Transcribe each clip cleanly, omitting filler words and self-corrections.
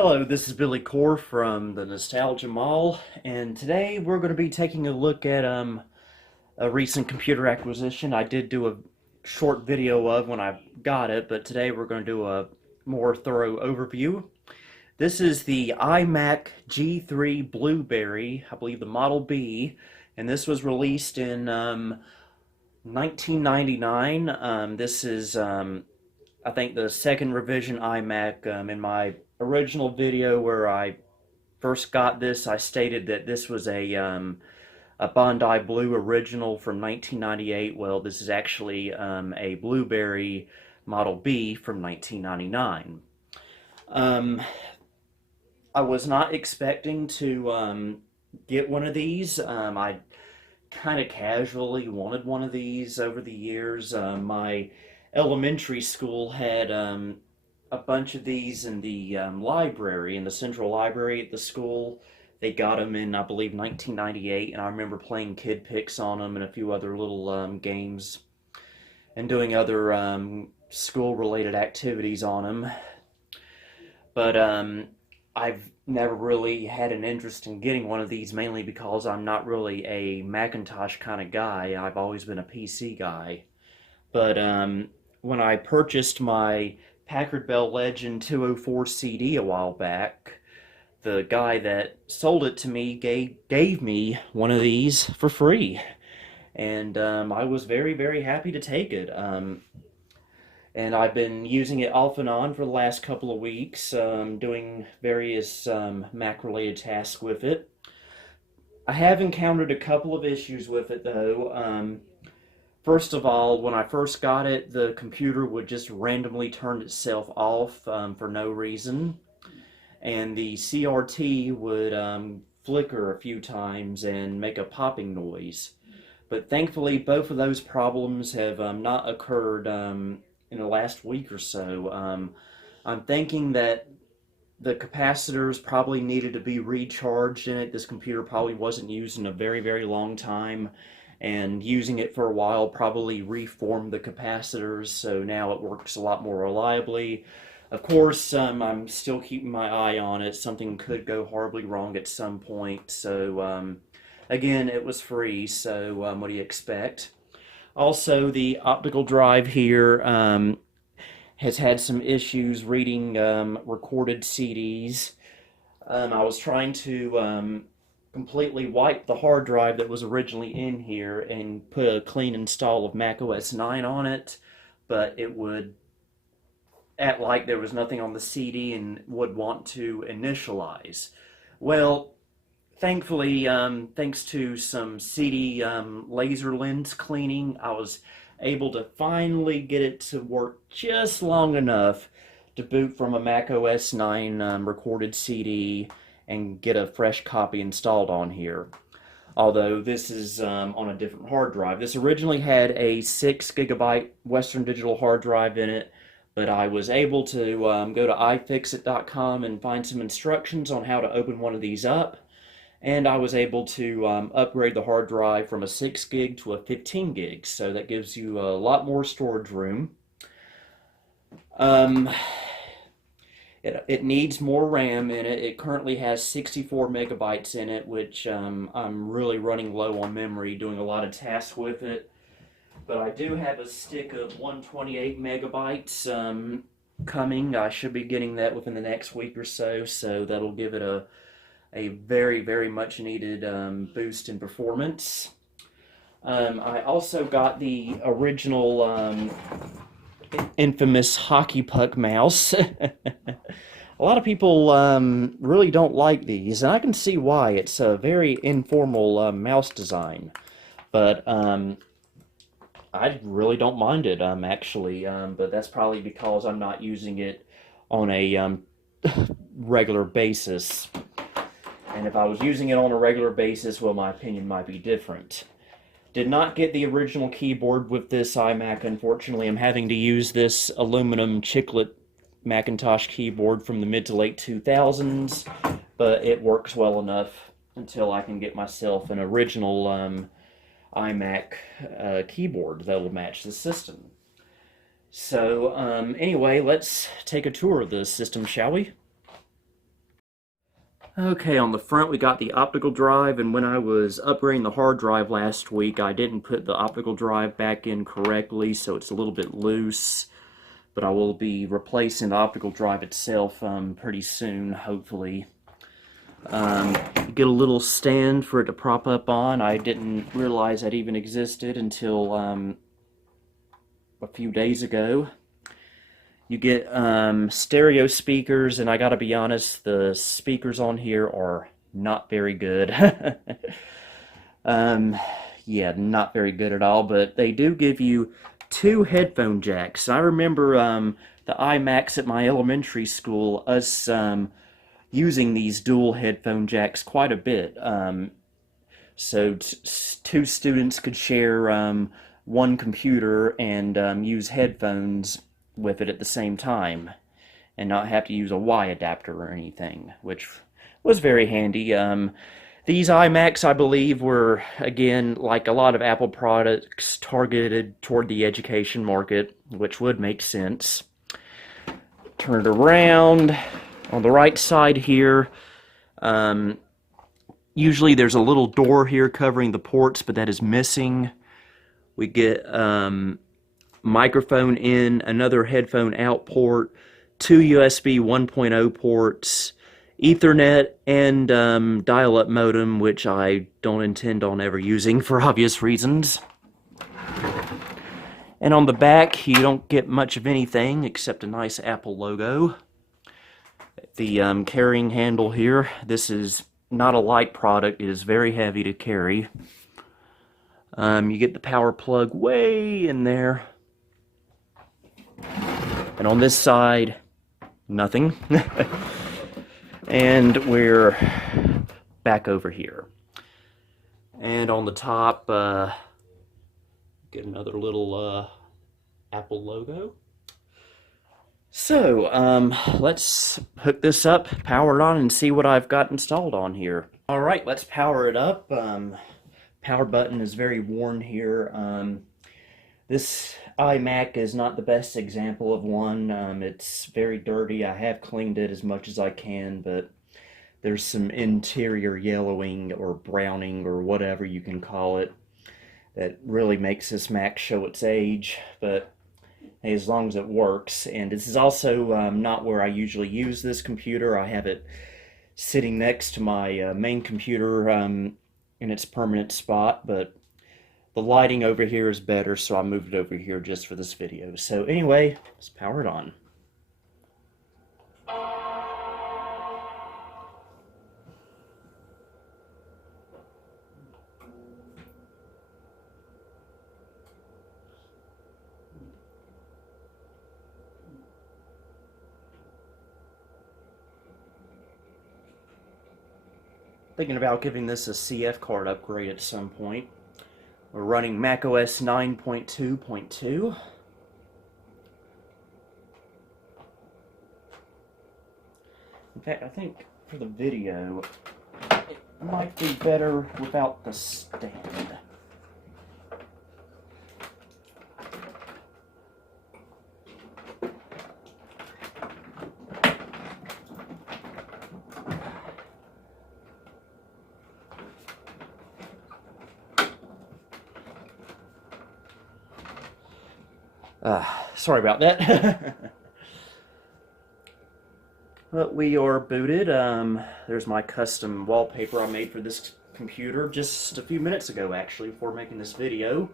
Hello, this is Billy Core from the Nostalgia Mall, and today we're going to be taking a look at a recent computer acquisition. I did do a short video of when I got it, but today we're going to do a more thorough overview. This is the iMac G3 Blueberry, I believe the Model B, and this was released in 1999. This is I think the second revision iMac. In my original video where I first got this, I stated that this was a Bondi Blue original from 1998. Well, this is actually a Blueberry Model B from 1999. Um, I was not expecting to get one of these. I kind of casually wanted one of these over the years. My elementary school had a bunch of these in the library, in the central library at the school. They got them in, I believe, 1998, and I remember playing Kid Pix on them and a few other little games and doing other school-related activities on them. But I've never really had an interest in getting one of these, mainly because I'm not really a Macintosh kind of guy. I've always been a PC guy. But when I purchased my Packard Bell Legend 204 CD a while back, the guy that sold it to me gave me one of these for free. And I was very, very happy to take it. And I've been using it off and on for the last couple of weeks, doing various Mac-related tasks with it. I have encountered a couple of issues with it, though. First of all, when I first got it, the computer would just randomly turn itself off for no reason. And the CRT would flicker a few times and make a popping noise. But thankfully, both of those problems have not occurred in the last week or so. I'm thinking that the capacitors probably needed to be recharged in it. This computer probably wasn't used in a very, very long time, and using it for a while probably reformed the capacitors, so now it works a lot more reliably. Of course, I'm still keeping my eye on it. Something could go horribly wrong at some point, so again, it was free, so what do you expect? Also, the optical drive here has had some issues reading recorded CDs. I was trying to completely wipe the hard drive that was originally in here and put a clean install of Mac OS 9 on it, but it would act like there was nothing on the CD and would want to initialize. Well, thankfully, thanks to some CD laser lens cleaning, I was able to finally get it to work just long enough to boot from a Mac OS 9 recorded CD and get a fresh copy installed on here. Although this is on a different hard drive. This originally had a 6 gigabyte Western Digital hard drive in it, but I was able to go to iFixit.com and find some instructions on how to open one of these up, and I was able to upgrade the hard drive from a 6 gig to a 15 gig, so that gives you a lot more storage room. It needs more RAM in it. It currently has 64 megabytes in it, which I'm really running low on memory, doing a lot of tasks with it. But I do have a stick of 128 megabytes coming. I should be getting that within the next week or so, so that'll give it a very, very much needed boost in performance. I also got the original infamous hockey puck mouse. A lot of people really don't like these, and I can see why. It's a very informal mouse design, but I really don't mind it, actually, but that's probably because I'm not using it on a regular basis. And if I was using it on a regular basis, well, my opinion might be different. Did not get the original keyboard with this iMac, unfortunately. I'm having to use this aluminum chiclet Macintosh keyboard from the mid to late 2000s, but it works well enough until I can get myself an original iMac keyboard that will match the system. So anyway, let's take a tour of the system, shall we? Okay, on the front we got the optical drive, and when I was upgrading the hard drive last week, I didn't put the optical drive back in correctly, so it's a little bit loose. But I will be replacing the optical drive itself pretty soon, hopefully. Get a little stand for it to prop up on. I didn't realize that even existed until a few days ago. You get stereo speakers, and I gotta be honest, the speakers on here are not very good. Yeah, not very good at all, but they do give you 2 headphone jacks. I remember the iMacs at my elementary school, us using these dual headphone jacks quite a bit. So 2 students could share one computer and use headphones with it at the same time and not have to use a Y adapter or anything, which was very handy. These iMacs, I believe, were, again, like a lot of Apple products, targeted toward the education market, which would make sense. Turn it around. On the right side here, usually there's a little door here covering the ports, but that is missing. We get microphone in, another headphone out port, 2 USB 1.0 ports, Ethernet, and dial-up modem, which I don't intend on ever using for obvious reasons. And on the back, you don't get much of anything except a nice Apple logo. The carrying handle here, this is not a light product, it is very heavy to carry. You get the power plug way in there. And on this side, nothing. And we're back over here. And on the top, get another little Apple logo. So, let's hook this up, power it on, and see what I've got installed on here. Alright, let's power it up. Power button is very worn here. This iMac is not the best example of one. It's very dirty. I have cleaned it as much as I can, but there's some interior yellowing or browning or whatever you can call it that really makes this Mac show its age, but hey, as long as it works. And this is also not where I usually use this computer. I have it sitting next to my main computer in its permanent spot, but the lighting over here is better, so I moved it over here just for this video. So anyway, let's power it on. Thinking about giving this a CF card upgrade at some point. We're running macOS 9.2.2. In fact, I think for the video, it might be better without the stand. Sorry about that. But we are booted. There's my custom wallpaper I made for this computer just a few minutes ago, actually, before making this video.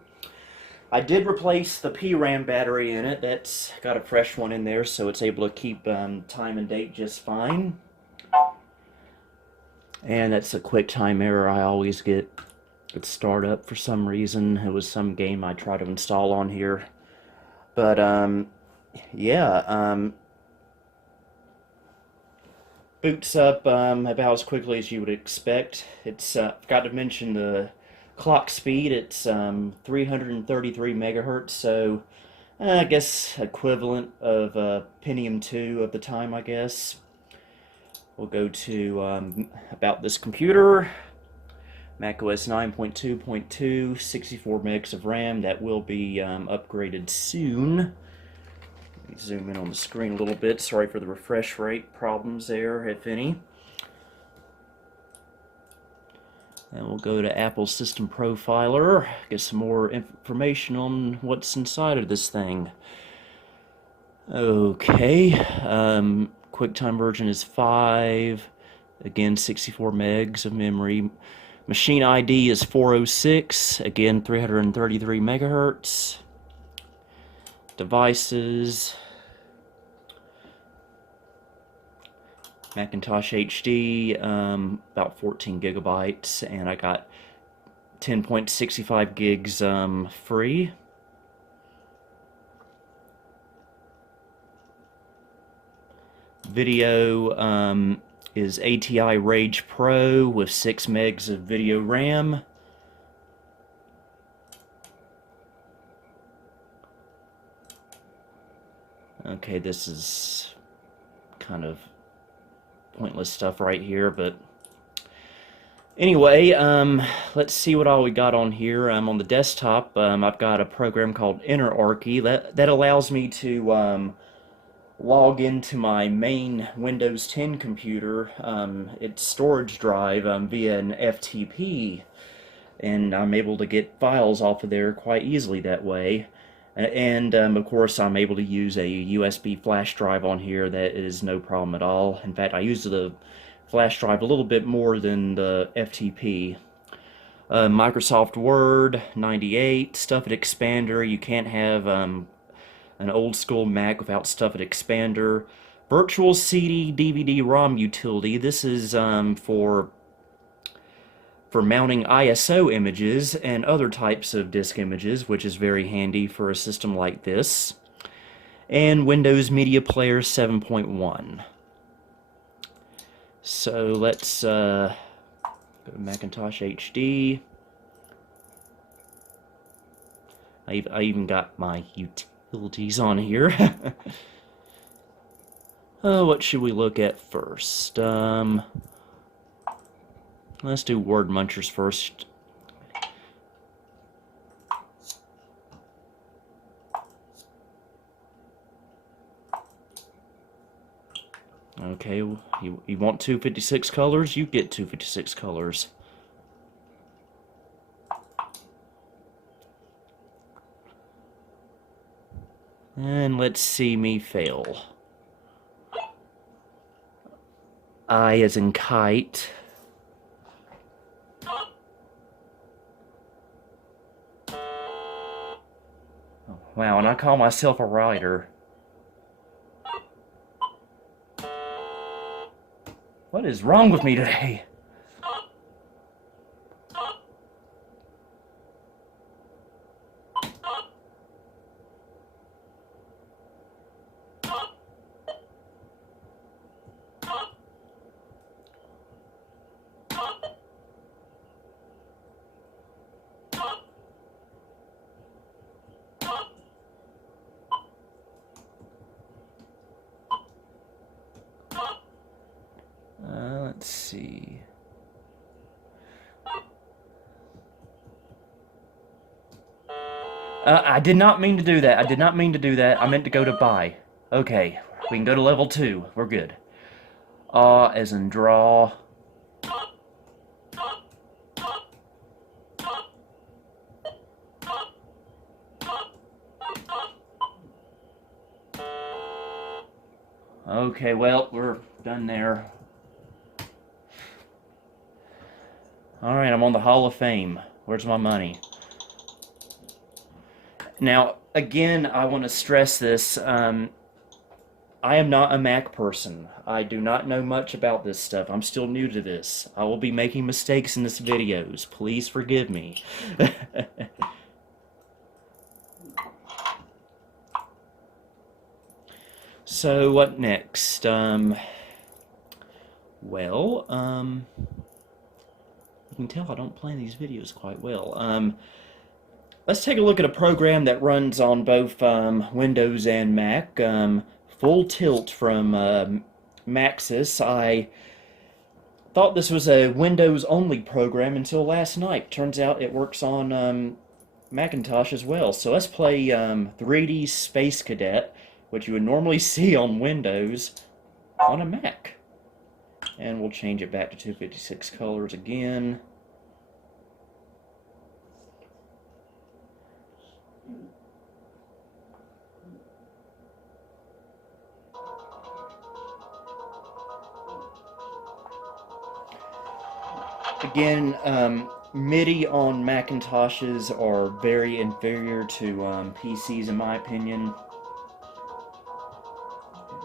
I did replace the PRAM battery in it. That's got a fresh one in there, so it's able to keep time and date just fine. And that's a quick time error I always get at startup for some reason. It was some game I tried to install on here. But, yeah, boots up about as quickly as you would expect. It's, forgot to mention the clock speed. It's 333 megahertz, so I guess equivalent of Pentium 2 of the time, I guess. We'll go to about this computer. macOS 9.2.2, 64 megs of RAM. That will be upgraded soon. Let me zoom in on the screen a little bit. Sorry for the refresh rate problems there, if any. And we'll go to Apple System Profiler, get some more information on what's inside of this thing. Okay, QuickTime version is 5, again 64 megs of memory. Machine ID is 406, again 333 megahertz. Devices, Macintosh HD, about 14 gigabytes, and I got 10.65 gigs free. Video is ATI Rage Pro with 6 megs of video RAM. Okay, this is kind of pointless stuff right here, but anyway, let's see what all we got on here. On the desktop, I've got a program called InterArchy that allows me to log into my main Windows 10 computer, its storage drive, via an FTP, and I'm able to get files off of there quite easily that way. And of course I'm able to use a USB flash drive on here. That is no problem at all. In fact, I use the flash drive a little bit more than the FTP. Microsoft Word 98, Stuff It Expander. You can't have an old school Mac without Stuff It Expander. Virtual CD DVD ROM utility. This is for mounting ISO images and other types of disk images, which is very handy for a system like this. And Windows Media Player 7.1. So let's go to Macintosh HD. I even got my utilities on here. What should we look at first? Let's do Word Munchers first. Okay, you want 256 colors? You get 256 colors. And let's see me fail. I as in kite. Wow, and I call myself a writer. What is wrong with me today? Let's see. I did not mean to do that. I did not mean to do that. I meant to go to buy. Okay, we can go to level 2. We're good. As in draw. Okay, well, we're done there. Alright, I'm on the Hall of Fame. Where's my money? Now, again, I want to stress this. I am not a Mac person. I do not know much about this stuff. I'm still new to this. I will be making mistakes in this videos. Please forgive me. So, what next? You can tell I don't plan these videos quite well. Let's take a look at a program that runs on both Windows and Mac. Full Tilt from Maxis. I thought this was a Windows-only program until last night. Turns out it works on Macintosh as well. So let's play 3D Space Cadet, which you would normally see on Windows, on a Mac. And we'll change it back to 256 colors again. Again, MIDI on Macintoshes are very inferior to PCs in my opinion.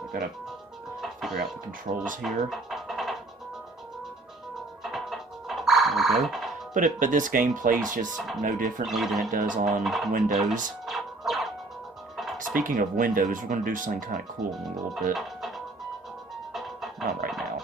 I've got to figure out the controls here. There we go. But this game plays just no differently than it does on Windows. Speaking of Windows, we're going to do something kind of cool in a little bit. Not right now.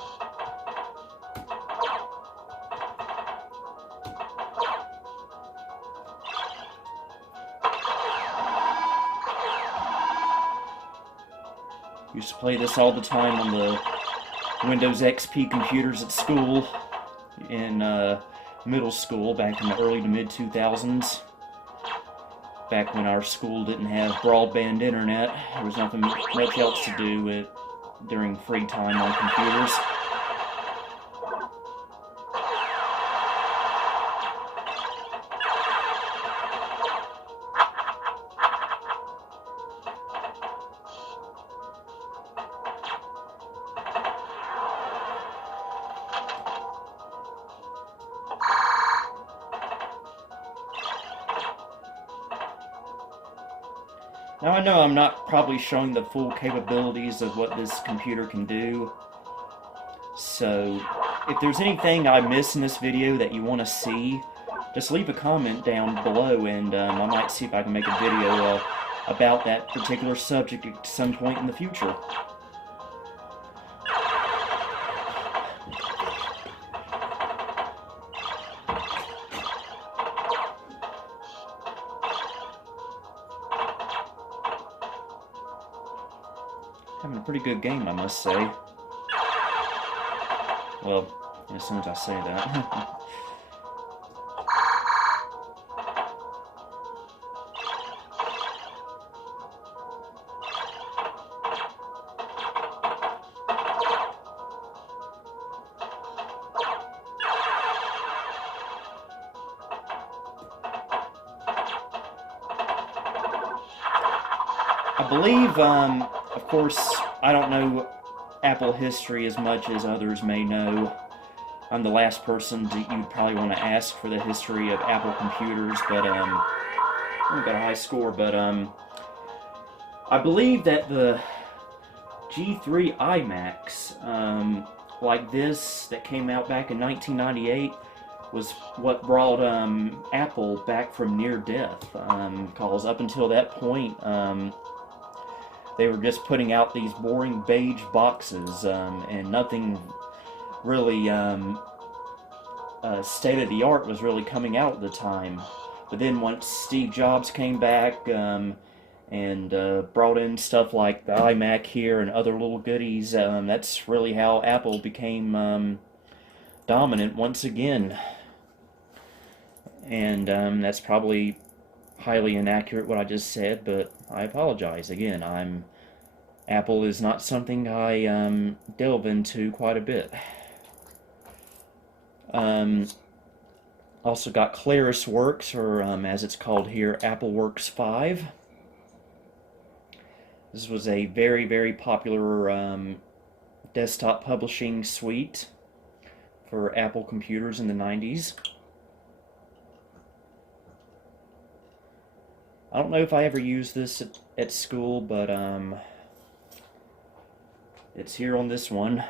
Used to play this all the time on the Windows XP computers at school in middle school back in the early to mid 2000s. Back when our school didn't have broadband internet, there was nothing much else to do during free time on computers. Now I know I'm not probably showing the full capabilities of what this computer can do, so if there's anything I miss in this video that you want to see, just leave a comment down below and I might see if I can make a video about that particular subject at some point in the future. Having a pretty good game, I must say. Well, as soon as I say that. I believe, of course, I don't know Apple history as much as others may know. I'm the last person you'd probably want to ask for the history of Apple computers, but I got a high score, but I believe that the G3 iMacs, like this, that came out back in 1998, was what brought Apple back from near death, because up until that point, they were just putting out these boring beige boxes, and nothing really state-of-the-art was really coming out at the time. But then once Steve Jobs came back and brought in stuff like the iMac here and other little goodies, that's really how Apple became dominant once again. And that's probably highly inaccurate what I just said, but I apologize. Again, Apple is not something I delve into quite a bit. Also got ClarisWorks, or as it's called here, AppleWorks 5. This was a very, very popular desktop publishing suite for Apple computers in the 90s. I don't know if I ever used this at school, but it's here on this one.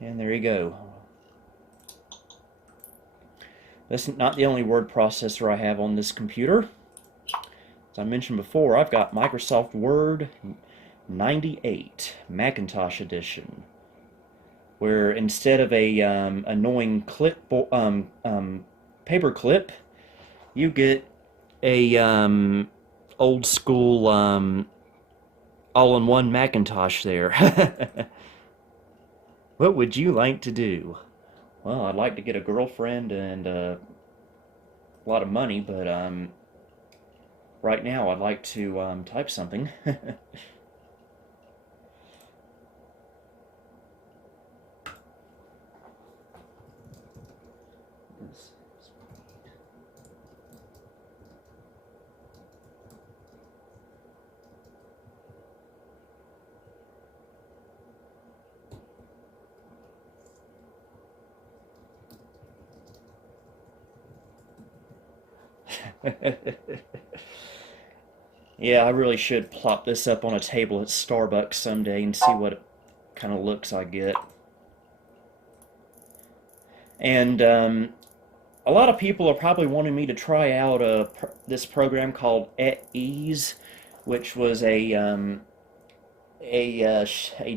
And there you go. That's not the only word processor I have on this computer. As I mentioned before, I've got Microsoft Word 98 Macintosh Edition, where instead of a annoying paper clip, you get a old school all-in-one Macintosh there. What would you like to do? Well, I'd like to get a girlfriend and a lot of money, but right now I'd like to type something. Yeah, I really should plop this up on a table at Starbucks someday and see what kind of looks I get. And a lot of people are probably wanting me to try out this program called At Ease, which was a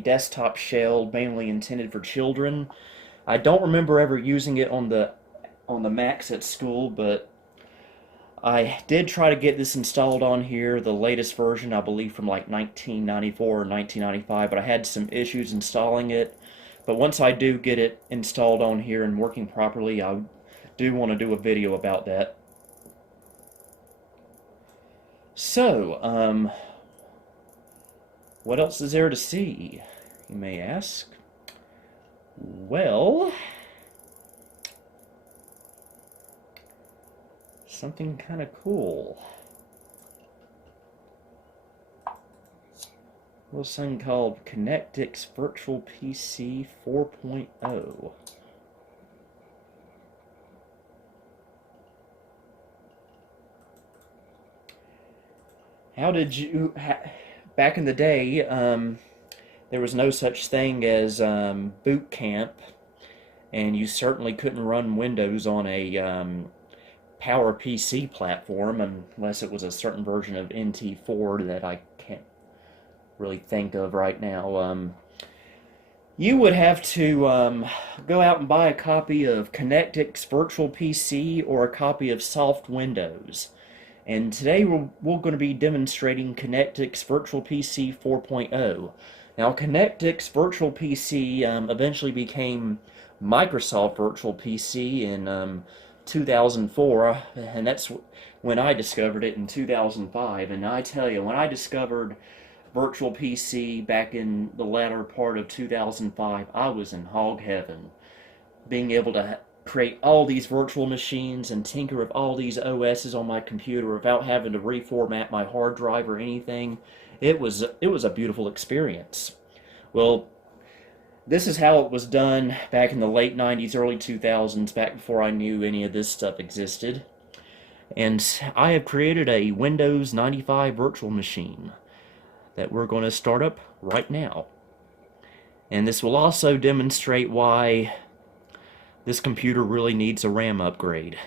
desktop shell mainly intended for children. I don't remember ever using it on the Macs at school, but I did try to get this installed on here, the latest version, I believe from like 1994 or 1995, but I had some issues installing it. But once I do get it installed on here and working properly, I do want to do a video about that. So, what else is there to see, you may ask? Well, something kind of cool. A little thing called ConnectX Virtual PC 4.0. How did you... back in the day, there was no such thing as boot camp, and you certainly couldn't run Windows on a Power PC platform unless it was a certain version of NT4 that I can't really think of right now. You would have to go out and buy a copy of ConnectX Virtual PC or a copy of Soft Windows. And today we're going to be demonstrating ConnectX Virtual PC 4.0. Now, ConnectX Virtual PC eventually became Microsoft Virtual PC in 2004, and that's when I discovered it in 2005. And I tell you, when I discovered Virtual PC back in the latter part of 2005, I was in hog heaven. Being able to create all these virtual machines and tinker with all these OSs on my computer without having to reformat my hard drive or anything, it was a beautiful experience. Well, this is how it was done back in the late 90s, early 2000s, back before I knew any of this stuff existed. And I have created a Windows 95 virtual machine that we're going to start up right now. And this will also demonstrate why this computer really needs a RAM upgrade.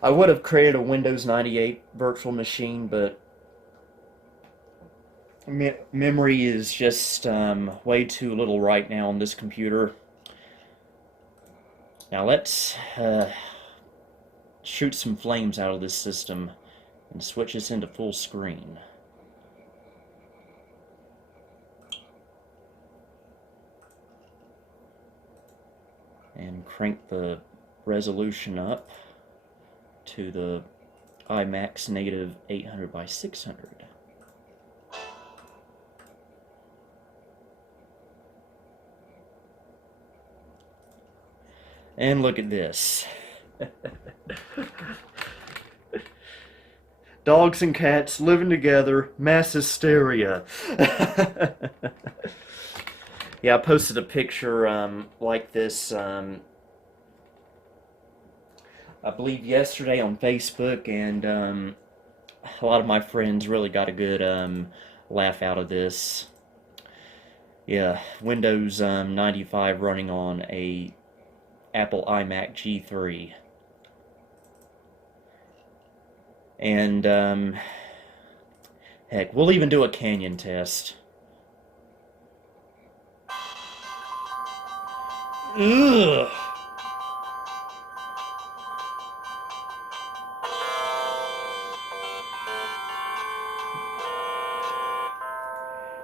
I would have created a Windows 98 virtual machine, but memory is just way too little right now on this computer. Now let's shoot some flames out of this system and switch this into full screen. And crank the resolution up to the iMac's native 800 by 600. And look at this. Dogs and cats living together, mass hysteria. Yeah, I posted a picture like this, I believe yesterday on Facebook, and a lot of my friends really got a good laugh out of this. Yeah, Windows 95 running on a Apple iMac G3. And heck, we'll even do a canyon test. Ugh.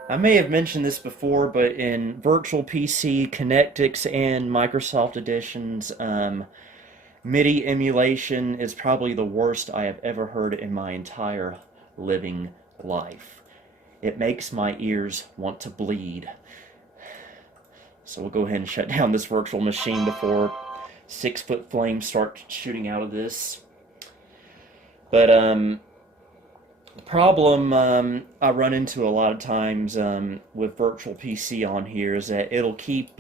I may have mentioned this before, but in Virtual PC, Connectix, and Microsoft Editions, MIDI emulation is probably the worst I have ever heard in my entire living life. It makes my ears want to bleed. So we'll go ahead and shut down this virtual machine before 6-foot flames start shooting out of this. But the problem I run into a lot of times with Virtual PC on here is that it'll keep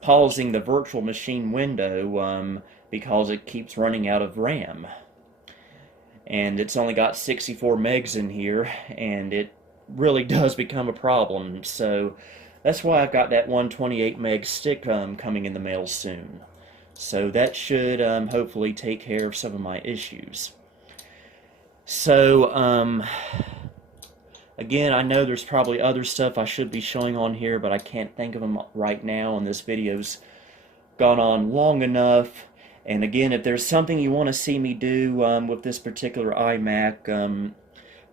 pausing the virtual machine window because it keeps running out of RAM. And it's only got 64 megs in here, and it really does become a problem. So that's why I've got that 128 meg stick coming in the mail soon. So that should hopefully take care of some of my issues. So, again, I know there's probably other stuff I should be showing on here, but I can't think of them right now, and this video's gone on long enough. And again, if there's something you want to see me do with this particular iMac,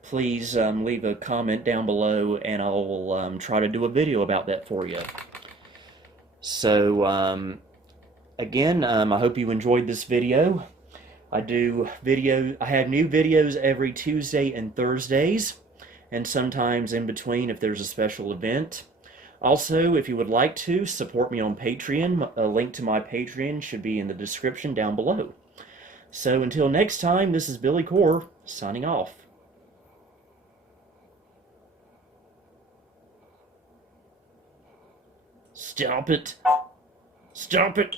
please leave a comment down below, and I'll try to do a video about that for you. So, again, I hope you enjoyed this video. I have new videos every Tuesday and Thursdays, and sometimes in between if there's a special event. Also, if you would like to support me on Patreon, a link to my Patreon should be in the description down below. So until next time, this is Billy Core, signing off. Stop it. Stop it.